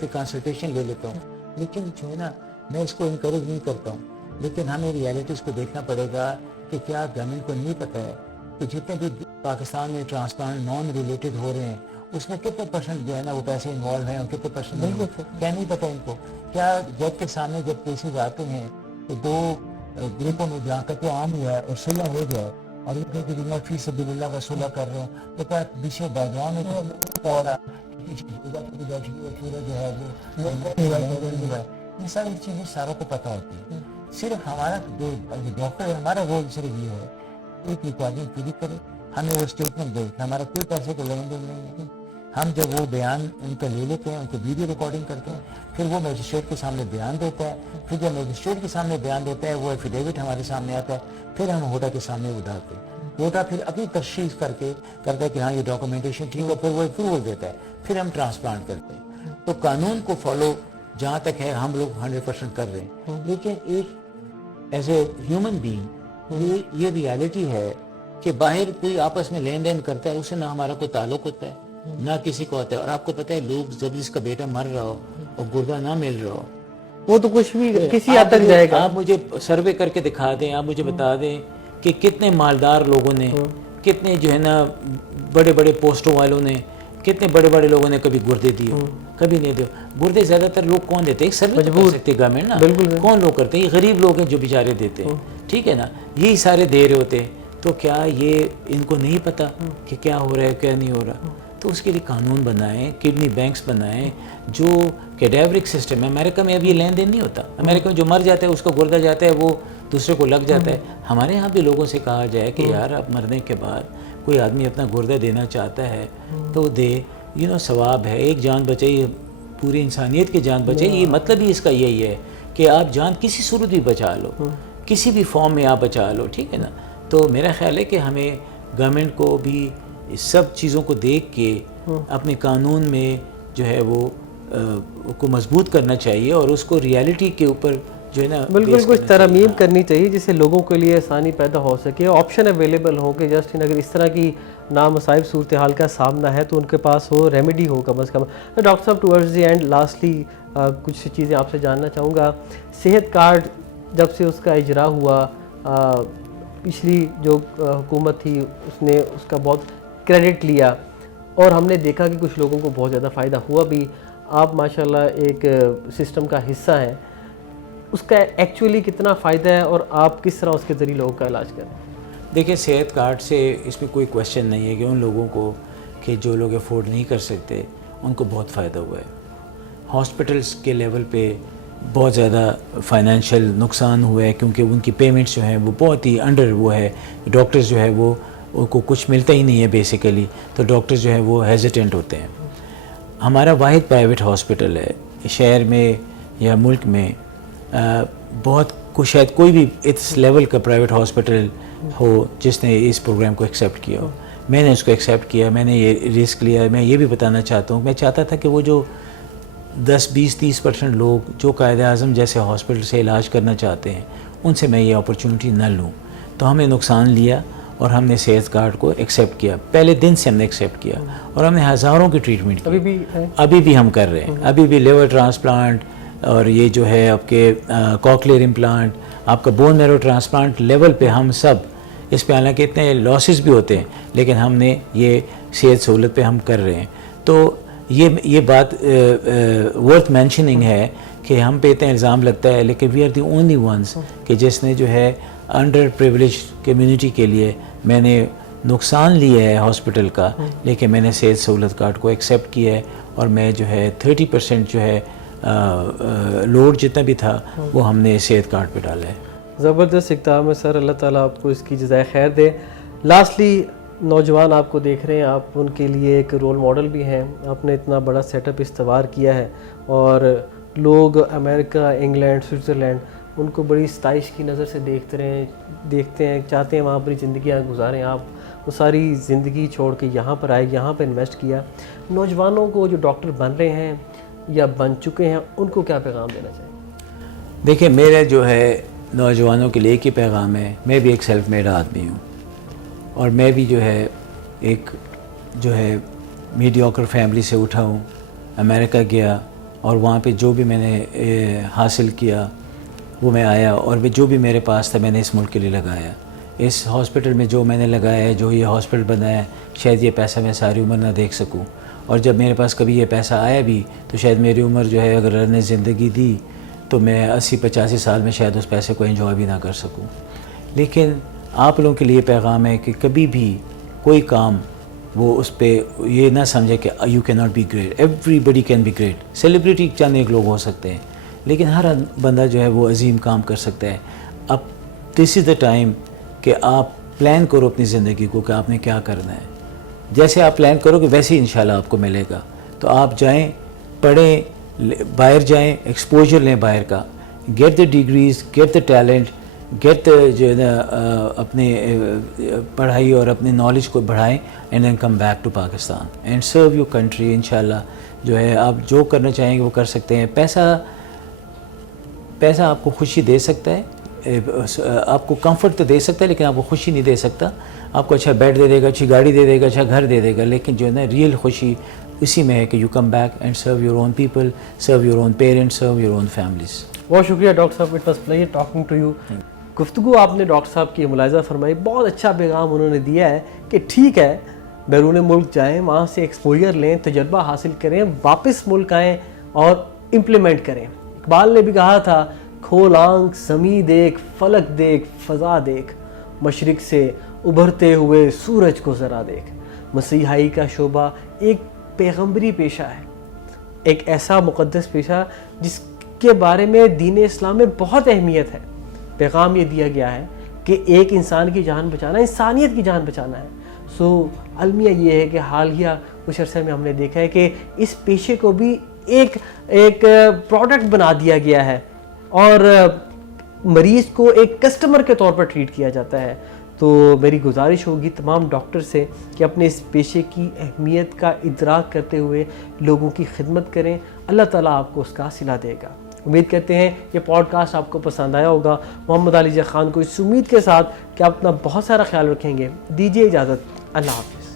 کی کنسلٹیشن لے لیتا ہوں. لیکن جو ہے نا میں اس کو انکریج نہیں کرتا ہوں. لیکن ہمیں ریالٹیز کو دیکھنا پڑے گا کہ کیا گورنمنٹ کو نہیں پتہ ہے کہ جتنے بھی پاکستان میں ٹرانسپلانٹ نان ریلیٹڈ ہو رہے ہیں اس میں کتنے پرسنٹ جو ہے نا وہ پیسے انوالو ہیں اور کتنے پرسنٹ نہیں. کیا نہیں پتہ ان کو؟ کیا جج کے سامنے جب کیسز آتے ہیں تو دو گروپوں میں جہاں تک وہ عام ہوا ہے اور صلح ہو جائے اور یہ کہ میں فی سبیل اللہ کا صلح کر رہا ہوں، تو کیا پیچھے بیک گراؤنڈ میں یہ ساری چیزیں ساروں کو پتہ ہوتی ہے. صرف ہمارا جو ڈاکٹر ہے ہمارا رول صرف یہ ہے ایک ریکارڈنگ پوری کرے، ہمیں وہ اسٹیٹمنٹ دے. ہمارا کوئی پیسے کو لین دین نہیں ہے. ہم جب وہ بیان ان کا لے لیتے ہیں، ان کو ویڈیو ریکارڈنگ کرتے ہیں، پھر وہ میجسٹریٹ کے سامنے بیان دیتا ہے. پھر جب میجسٹریٹ کے سامنے بیان دیتا ہے وہ ایفیڈیوٹ ہمارے سامنے آتا ہے، پھر ہم ہوٹا کے سامنے وہ ڈالتے ہیں. ہوٹا پھر اپنی تشخیص کر کے کرتا ہے کہ ہاں یہ ڈاکومنٹیشن ٹھیک ہے، پھر وہ اپروول دیتا ہے، پھر ہم ٹرانسپلانٹ کرتے ہیں. تو قانون کو فالو جہاں تک ہے ہم لوگ 100% کر رہے ہیں. لیکن ایک ایز اے ہیومن بینگ یہ ریالٹی ہے کہ باہر کوئی آپس میں لین دین کرتا ہے، اس سے نہ ہمارا کوئی تعلق ہوتا ہے نہ کسی کو ہوتا ہے. اور آپ کو پتہ ہے لوگ جب اس کا بیٹا مر رہا ہو اور گردہ نہ مل رہا ہو وہ تو کچھ بھی کسی حد تک جائے گا. آپ مجھے سروے کر کے دکھا دیں، آپ مجھے بتا دیں کہ کتنے مالدار لوگوں نے، کتنے جو ہے نا بڑے بڑے پوسٹوں والوں نے، کتنے بڑے بڑے لوگوں نے کبھی گردے دیے؟ کبھی نہیں دیے. گردے زیادہ تر لوگ کون دیتے ہیں؟ سروے کر سکتے گورنمنٹ نا، کون لوگ کرتے ہیں؟ یہ غریب لوگ ہیں جو بیچارے دیتے ہیں، ٹھیک ہے نا. یہی سارے دے رہے ہوتے ہیں. تو کیا یہ ان کو نہیں پتہ کہ کیا ہو رہا ہے کیا نہیں ہو رہا؟ تو اس کے لیے قانون بنائیں، کڈنی بینکس بنائیں. جو کیڈیورک سسٹم ہے امریکہ میں اب یہ لین دین نہیں ہوتا. امریکہ میں جو مر جاتا ہے اس کا گردہ جاتا ہے وہ دوسرے کو لگ جاتا ہے. ہمارے یہاں بھی لوگوں سے کہا جائے کہ یار اب مرنے کے بعد کوئی آدمی اپنا گردہ دینا چاہتا ہے تو دے، ثواب ہے. ایک جان بچائی پوری انسانیت کی جان بچائی. یہ مطلب ہی اس کا یہی ہے کہ آپ جان کسی صورت بھی بچا لو، کسی بھی فارم میں آپ بچا لو، ٹھیک ہے نا. تو میرا خیال ہے کہ ہمیں گورنمنٹ کو بھی سب چیزوں کو دیکھ کے اپنے قانون میں جو ہے وہ کو مضبوط کرنا چاہیے اور اس کو ریالٹی کے اوپر جو ہے نا بالکل کچھ ترمیم کرنی چاہیے جس سے لوگوں کے لیے آسانی پیدا ہو سکے، آپشن اویلیبل ہوں کہ جسٹ اگر اس طرح کی نامصائب صورتحال کا سامنا ہے تو ان کے پاس ہو، ریمیڈی ہو کم از کم. ڈاکٹر صاحب ٹورڈز دی اینڈ لاسٹلی کچھ چیزیں آپ سے جاننا چاہوں گا. صحت کارڈ جب سے اس کا اجرا ہوا، پچھلی جو حکومت تھی اس نے اس کا بہت کریڈٹ لیا اور ہم نے دیکھا کہ کچھ لوگوں کو بہت زیادہ فائدہ ہوا بھی. آپ ماشاءاللہ ایک سسٹم کا حصہ ہیں. اس کا ایکچولی کتنا فائدہ ہے اور آپ کس طرح اس کے ذریعے لوگوں کا علاج کریں؟ دیکھیں صحت کارڈ سے اس میں کوئی کویشچن نہیں ہے کہ ان لوگوں کو کہ جو لوگ افورڈ نہیں کر سکتے ان کو بہت فائدہ ہوا ہے. ہاسپٹلس کے لیول پہ بہت زیادہ فائنینشیل نقصان ہوا ہے کیونکہ ان کی پیمنٹس جو ہیں وہ بہت ہی انڈر وہ ہے. ڈاکٹرز جو ہے وہ ان کو کچھ ملتا ہی نہیں ہے بیسیکلی، تو ڈاکٹرز جو ہے وہ ہیزیٹنٹ ہوتے ہیں. ہمارا واحد پرائیویٹ ہاسپٹل ہے شہر میں یا ملک میں. بہت کچھ شاید کوئی بھی اس لیول کا پرائیویٹ ہاسپٹل ہو جس نے اس پروگرام کو ایکسیپٹ کیا ہو. میں نے اس کو ایکسیپٹ کیا، میں نے یہ رسک لیا. میں یہ بھی بتانا چاہتا ہوں، میں چاہتا تھا کہ وہ جو 10-20-30% لوگ جو قائد اعظم جیسے ہاسپٹل سے علاج کرنا چاہتے ہیں ان سے میں یہ اپرچونٹی نہ لوں. تو ہم نے نقصان لیا اور ہم نے صحت کارڈ کو ایکسیپٹ کیا. پہلے دن سے ہم نے ایکسیپٹ کیا اور ہم نے ہزاروں کی ٹریٹمنٹ کی. ابھی بھی ہم کر رہے ہیں. ابھی بھی لیور ٹرانسپلانٹ اور یہ جو ہے آپ کے کوکلیئر امپلانٹ، آپ کا بون میرو ٹرانسپلانٹ لیول پہ ہم سب اس پہ، حالانکہ اتنے لاسز بھی ہوتے ہیں لیکن ہم نے یہ صحت سہولت پہ ہم کر رہے ہیں. تو یہ بات ورتھ مینشننگ ہے کہ ہم پہ اتنا الزام لگتا ہے لیکن we are the only ones کہ جس نے جو ہے انڈر پریولیج کمیونٹی کے لیے میں نے نقصان لیا ہے ہاسپٹل کا، لیکن میں نے صحت سہولت کارڈ کو ایکسیپٹ کیا ہے، اور میں جو ہے 30% جو ہے لوڈ جتنا بھی تھا وہ ہم نے صحت کارڈ پہ ڈالا ہے۔ زبردست اقدام ہے سر، اللہ تعالیٰ آپ کو اس کی جزائے خیر دے۔ لاسٹلی نوجوان آپ کو دیکھ رہے ہیں، آپ ان کے لیے ایک رول ماڈل بھی ہیں، آپ نے اتنا بڑا سیٹ اپ استوار کیا ہے، اور لوگ امریکہ، انگلینڈ، سوئٹزرلینڈ ان کو بڑی ستائش کی نظر سے دیکھتے ہیں، چاہتے ہیں وہاں اپنی زندگیاں گزاریں۔ آپ وہ ساری زندگی چھوڑ کے یہاں پر آئے، یہاں پہ انویسٹ کیا۔ نوجوانوں کو جو ڈاکٹر بن رہے ہیں یا بن چکے ہیں ان کو کیا پیغام دینا چاہیں؟ دیکھیں، میرا جو ہے نوجوانوں کے لیے ایک ہی پیغام ہے، میں بھی ایک سیلف میڈ آدمی ہوں، اور میں بھی جو ہے ایک جو ہے میڈیوکر فیملی سے اٹھا ہوں، امریکہ گیا اور وہاں پہ جو بھی میں نے حاصل کیا وہ میں آیا، اور جو بھی میرے پاس تھا میں نے اس ملک کے لیے لگایا۔ اس ہاسپٹل میں جو میں نے لگایا ہے، جو یہ ہاسپٹل بنایا ہے، شاید یہ پیسہ میں ساری عمر نہ دیکھ سکوں، اور جب میرے پاس کبھی یہ پیسہ آیا بھی تو شاید میری عمر جو ہے اگر اللہ نے زندگی دی تو میں 80-85 سال میں شاید اس پیسے کو انجوائے بھی نہ کر سکوں۔ لیکن آپ لوگوں کے لیے پیغام ہے کہ کبھی بھی کوئی کام وہ اس پہ یہ نہ سمجھے کہ یو کی not be great, everybody can be great. Celebrity چند ایک لوگ ہو سکتے ہیں، لیکن ہر بندہ جو ہے وہ عظیم کام کر سکتا ہے۔ اب دس از دا ٹائم کہ آپ پلان کرو اپنی زندگی کو کہ آپ نے کیا کرنا ہے۔ جیسے آپ پلان کرو کہ ویسے ہی انشاءاللہ آپ کو ملے گا۔ تو آپ جائیں، پڑھیں، باہر جائیں، ایکسپوجر لیں باہر کا، get the degrees, get the talent, get جو ہے نا اپنے پڑھائی اور اپنے نالج کو بڑھائیں، and then come back to Pakistan and serve your country. انشاءاللہ جو ہے آپ جو کرنا چاہیں گے وہ کر سکتے ہیں۔ پیسہ آپ کو خوشی دے سکتا ہے، آپ کو کمفرٹ تو دے سکتا ہے، لیکن آپ کو خوشی نہیں دے سکتا۔ آپ کو اچھا بیڈ دے دے گا، اچھی گاڑی دے دے گا، اچھا گھر دے دے گا، لیکن جو ہے نا ریئل خوشی اسی میں ہے کہ you come back and serve your own people, serve your own parents, serve your own families. بہت شکریہ ڈاکٹر صاحب، it was pleasure talking to you. گفتگو آپ نے ڈاکٹر صاحب کی ملاحظہ فرمائی، بہت اچھا پیغام انہوں نے دیا ہے کہ ٹھیک ہے بیرون ملک جائیں، وہاں سے ایکسپوجر لیں، تجربہ حاصل کریں، واپس ملک آئیں اور امپلیمنٹ کریں۔ اقبال نے بھی کہا تھا، کھول آنکھ زمیں دیکھ، فلک دیکھ، فضا دیکھ، مشرق سے ابھرتے ہوئے سورج کو ذرا دیکھ۔ مسیحائی کا شعبہ ایک پیغمبری پیشہ ہے، ایک ایسا مقدس پیشہ جس کے بارے میں دین اسلام میں بہت اہمیت ہے۔ پیغام یہ دیا گیا ہے کہ ایک انسان کی جان بچانا انسانیت کی جان بچانا ہے۔ المیہ یہ ہے کہ حالیہ کچھ عرصے میں ہم نے دیکھا ہے کہ اس پیشے کو بھی ایک پروڈکٹ بنا دیا گیا ہے، اور مریض کو ایک کسٹمر کے طور پر ٹریٹ کیا جاتا ہے۔ تو میری گزارش ہوگی تمام ڈاکٹر سے کہ اپنے اس پیشے کی اہمیت کا ادراک کرتے ہوئے لوگوں کی خدمت کریں، اللہ تعالیٰ آپ کو اس کا صلہ دے گا۔ امید کرتے ہیں یہ پوڈ کاسٹ آپ کو پسند آیا ہوگا۔ محمد علی خان کو اس امید کے ساتھ کہ آپ اپنا بہت سارا خیال رکھیں گے، دیجیے اجازت، اللہ حافظ۔